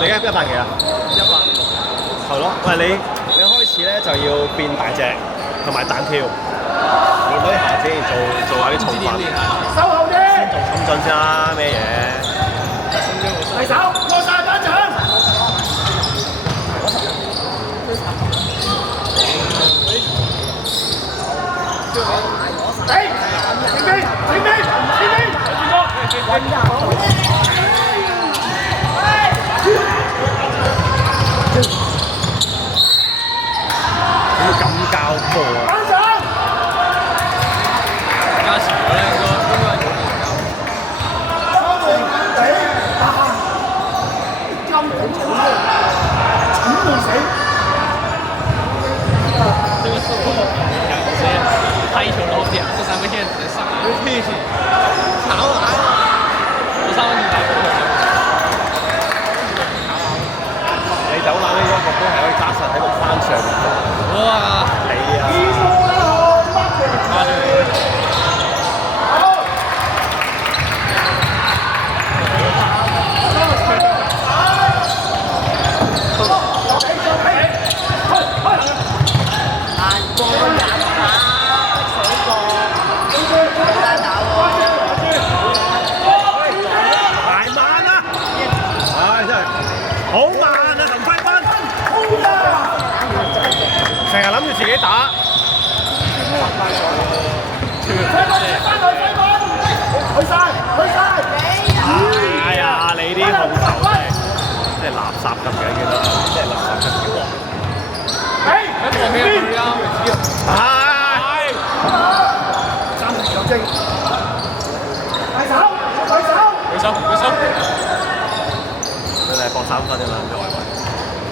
你而家100幾啊106。係咯，喂你開始咧就要變大隻，同埋彈跳，練多啲下先，做下啲重訓。收後啲。先做深蹲先啦，咩嘢？提手，過晒班長。點會咁交波啊？加時咗咧，應該这个是我直接拍一球然后2个3分线直接上来，长了来了，我上问题来过。你走攬呢個目標係可以揸實喺個框上面做。哇！你啊！太慢啦！唉，真係好慢啊，陳輝斌！成日諗住自己打。哎呀，你啲控球真係垃圾級嘅，記得，真係垃圾級嘅。喺旁邊佢啊！係。暫時有精。提手，提手。舉手，舉手。佢哋係搏3分㗎嘛，咁嘅外圍。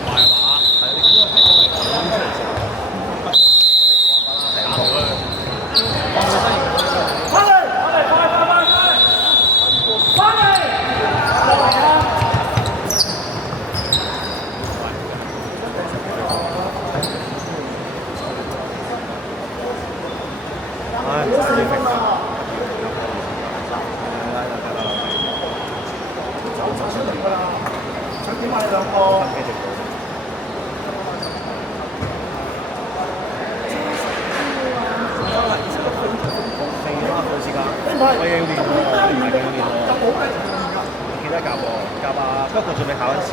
係嘛？係你見到係咁出嚟食。成套啊！翻嚟，翻嚟！唉，真係平㗎。想點啊你兩個？我要練喎，唔係佢要練喎。記得夾喎，夾啊！不過仲未考緊試。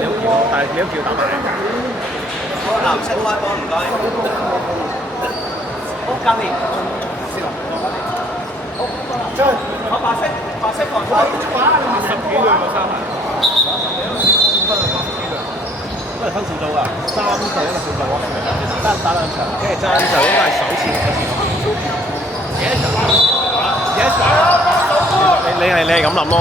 你好叫，但係你好叫打埋。藍色開波唔該。好，教練。進，我白色防守。10幾兩個三下。都係分小組㗎，3隊一個小組啊，打2場，跟住爭就應該係首次開始。幾多場？幾多場？你係咁諗咯。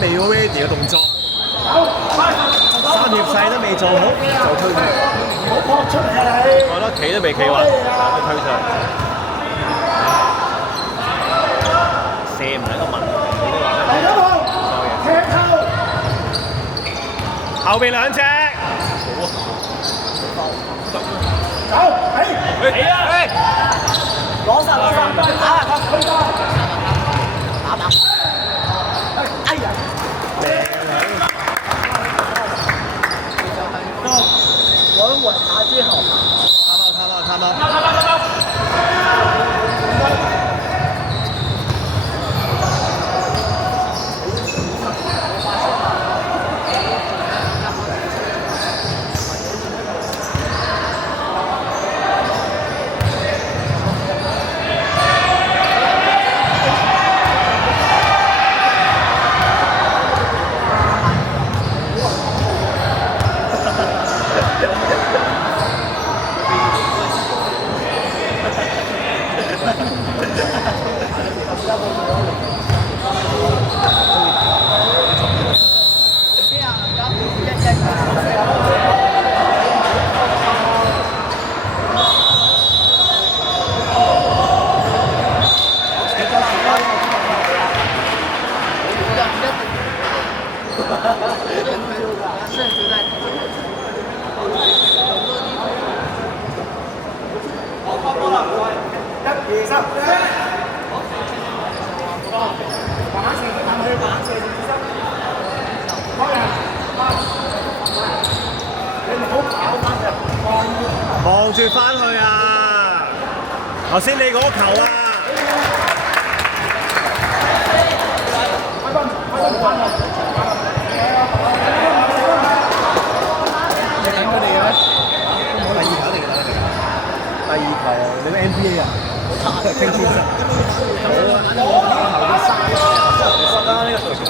未 ready 嘅動作，3葉勢都未做好就推出嚟，好撲出嚟啊你！我覺得企都未企穩，就推出嚟，射唔係一個問題，你都話得。第一步，踢球。後邊2隻，走，起啊！攞晒，打！哎呀！靚啊！穩拿最好。看到。望住翻去啊！頭先你嗰球啊！你等佢哋嘅咩？第二球嚟㗎啦，第二球你咩 NBA 啊？聽住先。好啊！塞啦呢個球，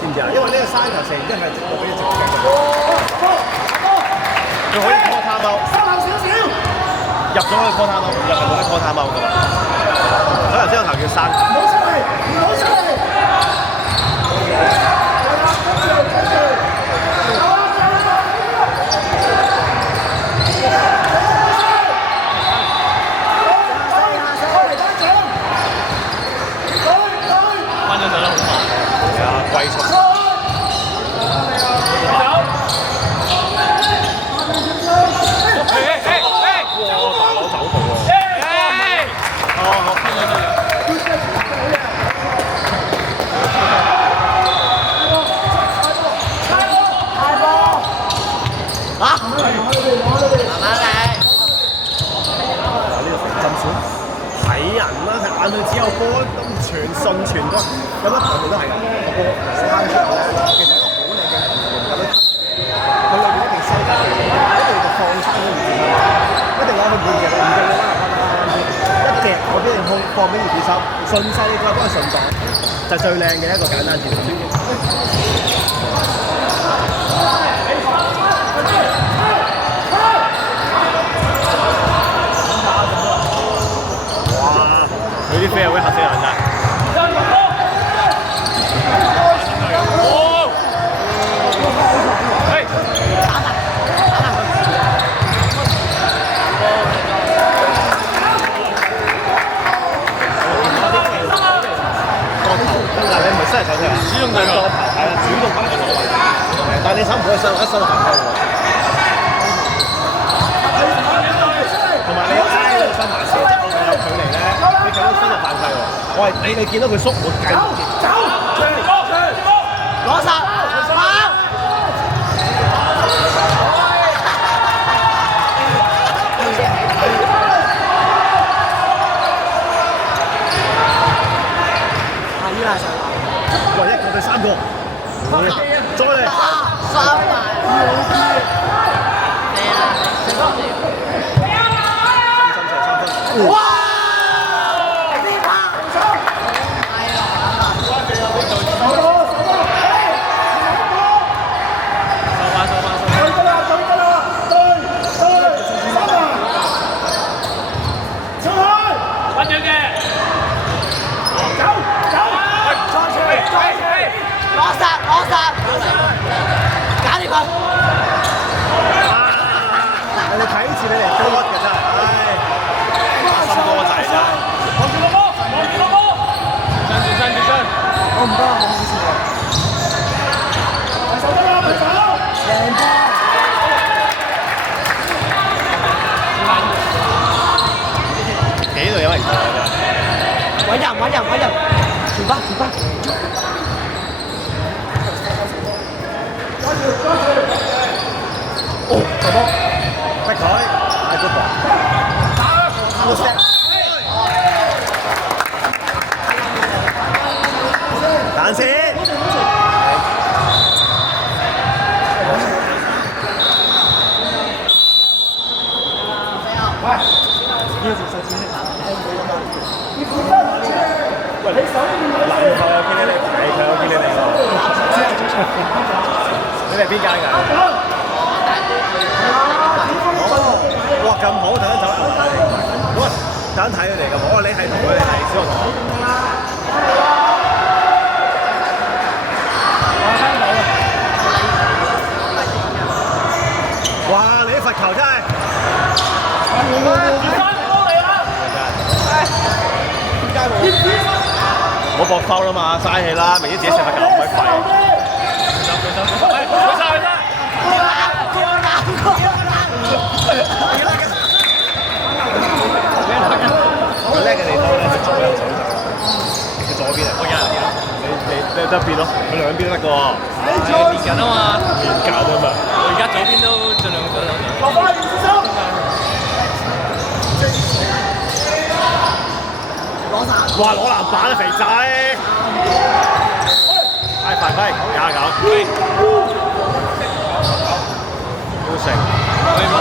知唔知啊？因為呢個三球成一係直播俾你直擊嘅。佢可以 call time out，入咗可以 call time out，入係冇得 call time out㗎嘛。所以頭先個球叫三球。唔好出嚟，唔好出嚟。翻咗上得好快。係啊，龜速。睇人啦，眼裏只有波，都傳順傳得，有乜球都係㗎。個波生出嚟咧，其實一個好靚嘅球員，有得佢裏邊一定收得嚟，一定就放生咗唔掂啦，一定攞去半嘅，唔夠你一夾我俾人控放俾葉子收，順勢你個都係順檔，就最靚嘅一個簡單戰術。佢啲飛又會嚇死人㗎。但你唔係真係手踢，主動對佢，係啊，主動排嘅所謂。但係你手唔可以收一收就犯規喎。同埋你挨到身埋射得到有距離咧，你咁樣伸就犯規喎。我係你見到佢縮，我計唔掂。攞實，跑！喂，一個對三個，再嚟。三哇！你睇住你嚟高屈嘅真係，唉，心哥仔真係。望住個波，望住個波。轉身。我唔得啊，我冇事喎。手得啦，手！贏波！幾度有人過㗎真係。揾人，傳翻。哦，球波。都搏。彈先。喂，籃球又見你哋，排球又見你哋喎。你哋邊間㗎？哇，咁好，等陣走。我等陣睇佢哋咁好，你係同佢哋係小學同學。哇！你啲罰球真係〜冇搏溝啦嘛，嘥氣啦，明知自己食罰球唔可以廢。佢叻嘅地方咧，佢左右手就，佢左邊啊，我有人邊咯，你得邊咯，佢兩邊都得嘅喎。練緊啊嘛，練緊啊嘛。我而家左邊都盡量左手。哇！攞籃板啊，肥仔！快快快，廿九，都成。可以嗎？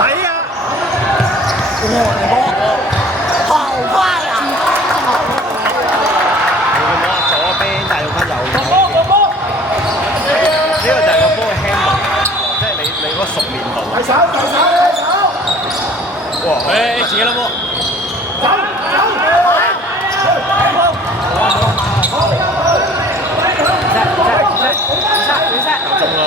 係啊，明啊，300。熟練度。大手，哇！誒，自己啦喎。中啦！